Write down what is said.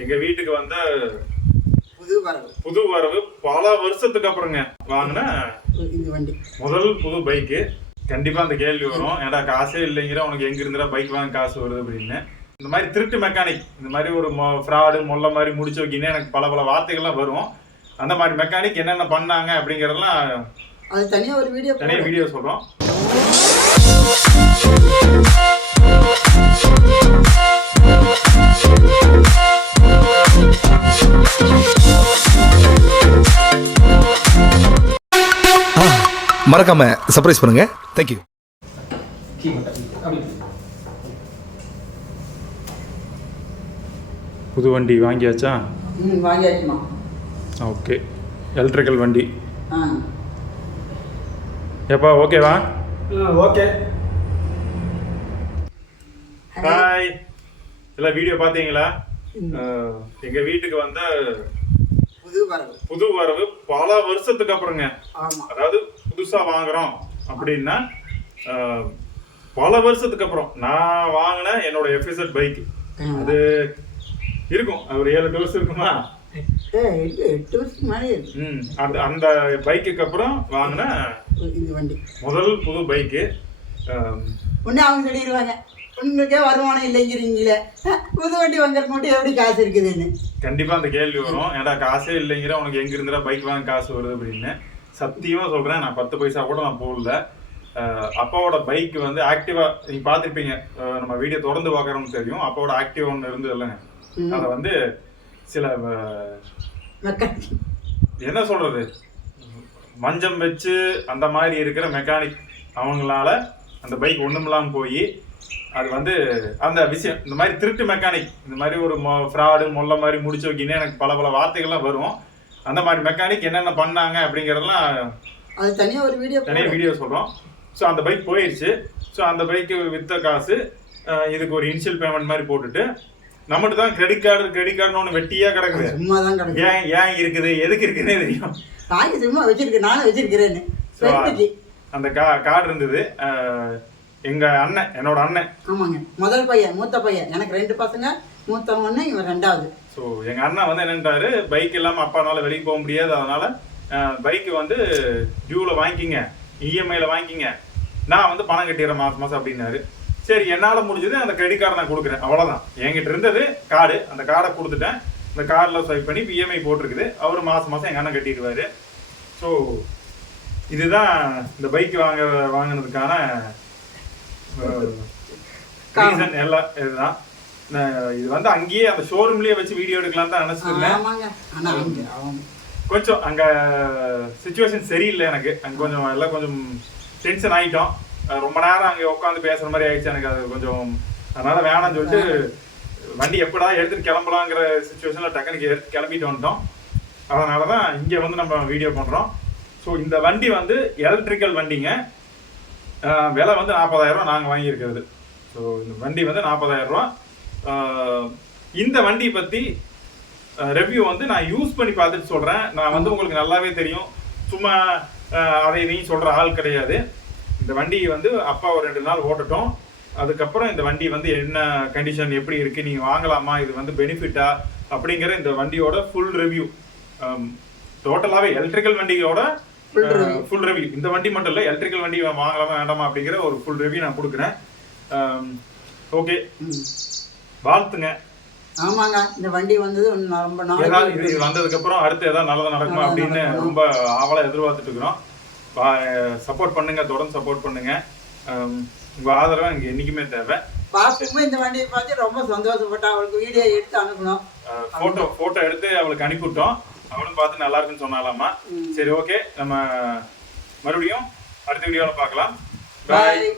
எங்க வீட்டுக்கு வந்த புது வரவு பல வருஷத்துக்கு அப்புறங்க வாங்கின இந்த வண்டி முதல் புது பைக்கு. கண்டிப்பா அந்த கேள்வி வரும், ஏடா காசே இல்லைங்கிற உனக்கு எங்க இருந்தா பைக் வாங்க காசு வருது அப்படின்னு. இந்த மாதிரி திருட்டு மெக்கானிக், இந்த மாதிரி ஒரு ஃப்ராடு மொல்ல மாதிரி முடிச்சு வைக்கின்னு எனக்கு பல பல வார்த்தைகள்லாம் வரும். அந்த மாதிரி மெக்கானிக் என்னென்ன பண்ணாங்க அப்படிங்கறதெல்லாம் அது தனியா ஒரு வீடியோ சொல்றோம். மறக்காம சர்ப்ரைஸ் பண்ணுங்க. தேங்க்யூ. புது வண்டி வாங்கியாச்சா? வாங்கியாச்சுமா. ஓகே, எலக்ட்ரிக்கல் வண்டி. எப்பா ஓகேவா? ஓகே. ஹாய், எல்லாம் வீடியோ பார்த்தீங்களா? எங்க வீட்டுக்கு வந்த புது வரவு பல வருஷத்துக்கு அப்புறங்க. அதாவது புதுசா வாங்குறோம் அப்படின்னா பல வருஷத்துக்கு அப்புறம் நான் வாங்கின என்னோட எஃப்எஸ்எட் பைக். அது இருக்கும், ஒரு 7-8 வருஷம் இருக்குமா? 8 வருஷம் மாதிரி. அந்த பைக்குக்கு அப்புறம் வாங்கின முதல் புது பைக்கு. ஒன்று அவங்க சொல்லிடுவாங்க, உங்களுக்கே வருமானம் இல்லைங்கிறீங்களே, புது வண்டி வாங்குறதுக்கு மட்டும் எப்படி காசு இருக்குதுன்னு. கண்டிப்பா அந்த கேள்வி வரும், ஏடா காசே இல்லைங்கிற உனக்கு எங்க இருந்தா பைக் வாங்க காசு வருது அப்படின்னு. சத்தியமா சொல்றேன், நான் 10 பைசா கூட நான் போடல. அப்பாவோட பைக் வந்து ஆக்டிவா, நீங்க பாத்திருப்பீங்க, நம்ம வீடியோ தொடர்ந்து பாக்குறோம்னு தெரியும். அப்பாவோட ஆக்டிவா ஒன்று இருந்தது இல்லைங்க, அதை வந்து சில என்ன சொல்றது மஞ்சம் வச்சு அந்த மாதிரி இருக்கிற மெக்கானிக் அவங்களால அந்த பைக் ஒண்ணுமில்லாம போய் அது வந்து அந்த விஷயம், இந்த மாதிரி திருட்டு மெக்கானிக், இந்த மாதிரி ஒரு ஃப்ராடு மொல்ல மாதிரி முடிச்சு வைக்கின்னு எனக்கு பல பல வார்த்தைகள்லாம் வரும். அந்த மாதிரி மெக்கானிக் என்னென்ன பண்ணாங்க அப்படிங்கறதெல்லாம் அது தனியா ஒரு வீடியோ சொல்றோம். ஸோ அந்த பைக் போயிடுச்சு. ஸோ அந்த பைக்கு வித்த காசு இதுக்கு ஒரு இனிஷியல் பேமெண்ட் மாதிரி போட்டுட்டு, நம்மகிட்ட தான் கிரெடிட் கார்டுன்னு ஒன்று வெட்டியா கிடக்குது. ஏன் இருக்குது, எதுக்கு இருக்குன்னே தெரியும். சும்மா வச்சிருக்கேன், நானும் வச்சிருக்கிறேன்னு. அந்த கார்டு இருந்தது. எங்க அண்ணன், என்னோட அண்ணன். ஆமாங்க, முதல் பையன், மூத்த பையன். எனக்கு 2 பசங்க, மூத்தவன் ஒன்று, இவன் 2வது. ஸோ எங்க அண்ணன் வந்து என்னன்றாரு, பைக் இல்லாம அப்பானால வெளியே போக முடியாது, அதனால பைக் வந்து டியூல வாங்கிக்கிங்க, இஎம்ஐல வாங்கிக்கிங்க, நான் வந்து பணம் கட்டிடுறேன் மாசம் மாசம் அப்படின்னாரு. சரி, என்னால முடிஞ்சது அந்த கிரெடிட் கார்டை நான் கொடுக்குறேன், அவ்வளவுதான். என்கிட்ட இருந்தது கார்டு, அந்த கார்டை கொடுத்துட்டேன். இந்த கார்டில் ஸ்வைப் பண்ணி இஎம்ஐ போட்டிருக்குது, அவரு மாசம் மாசம் எங்க அண்ணன் கட்டிடுவாரு. ஸோ இதுதான் இந்த பைக் வாங்கினதுக்கான ரீசன். எல்லாம் இதுதான். இது வந்து அங்கேயே அந்த ஷோரூம்லயே வச்சு வீடியோ எடுக்கலாம் தான் நினைச்சிருந்தேன். கொஞ்சம் அங்க சிச்சுவேஷன் சரியில்லை எனக்கு. அங்க கொஞ்சம் எல்லாம் கொஞ்சம் டென்ஷன் ஆயிட்டோம். ரொம்ப நேரம் அங்கே உட்காந்து பேசுற மாதிரி ஆயிடுச்சு எனக்கு. அது கொஞ்சம் அதனால வேணாம்னு சொல்லிட்டு வண்டி எப்படா எடுத்துட்டு கிளம்பலாங்கிற சிச்சுவேஷன்ல டக்குனு கிளம்பிட்டு வந்துட்டோம். அதனாலதான் இங்க வந்து நம்ம வீடியோ பண்றோம். ஸோ இந்த வண்டி வந்து எலக்ட்ரிக்கல் வண்டிங்க. விலை வந்து 40,000 ரூபா நாங்கள் வாங்கியிருக்கிறது. ஸோ இந்த வண்டி வந்து 40,000 ரூபா. இந்த வண்டி பற்றி ரிவ்யூ வந்து நான் யூஸ் பண்ணி பார்த்துட்டு சொல்கிறேன். நான் வந்து உங்களுக்கு நல்லாவே தெரியும், சும்மா அதை இதையும் சொல்கிற ஆள் கிடையாது. இந்த வண்டி வந்து அப்பா ஒரு 2 நாள் ஓட்டட்டும், அதுக்கப்புறம் இந்த வண்டி வந்து என்ன கண்டிஷன், எப்படி இருக்குது, நீங்கள் வாங்கலாமா, இது வந்து பெனிஃபிட்டா அப்படிங்கிற இந்த வண்டியோட ஃபுல் ரிவ்யூ. டோட்டலாகவே எலக்ட்ரிக்கல் வண்டியோட ஃபுல் ரிவ்யூ. இந்த வண்டி மட்டும் இல்லை, எலக்ட்ரிக்கல் வண்டி வாங்கலாமா வேண்டாமா அப்படிங்கிற ஒரு ஃபுல் ரிவ்யூ நான் கொடுக்குறேன். ஓகே, வாழ்த்துங்க. ஆமாங்க, இந்த வண்டி வந்தது ரொம்ப நாள். இது வந்ததுக்கு அப்புறம் அடுத்து ஏதாவது நல்லதா நடக்குமா அப்படின்னு ரொம்ப ஆவலா எதிர்பார்த்துட்டு இருக்கிறோம். சப்போர்ட் பண்ணுங்க, தொடர்ந்து சப்போர்ட் பண்ணுங்க. உங்க ஆதரவு எனக்கு என்னைக்குமே தேவை. பாப்புமே இந்த வண்டியை பார்த்து ரொம்ப சந்தோஷப்பட்டா, அவளுக்கு வீடியோ எடுத்து அனுப்பணும். போட்டோ எடுத்து அவளுக்கு அனுப்பிவிட்டோம். அவளும் பார்த்து நல்லா இருக்குன்னு சொன்னாலாமா. சரி, ஓகே, நம்ம மறுபடியும் அடுத்த வீடியோவில் பார்க்கலாம். பாய்.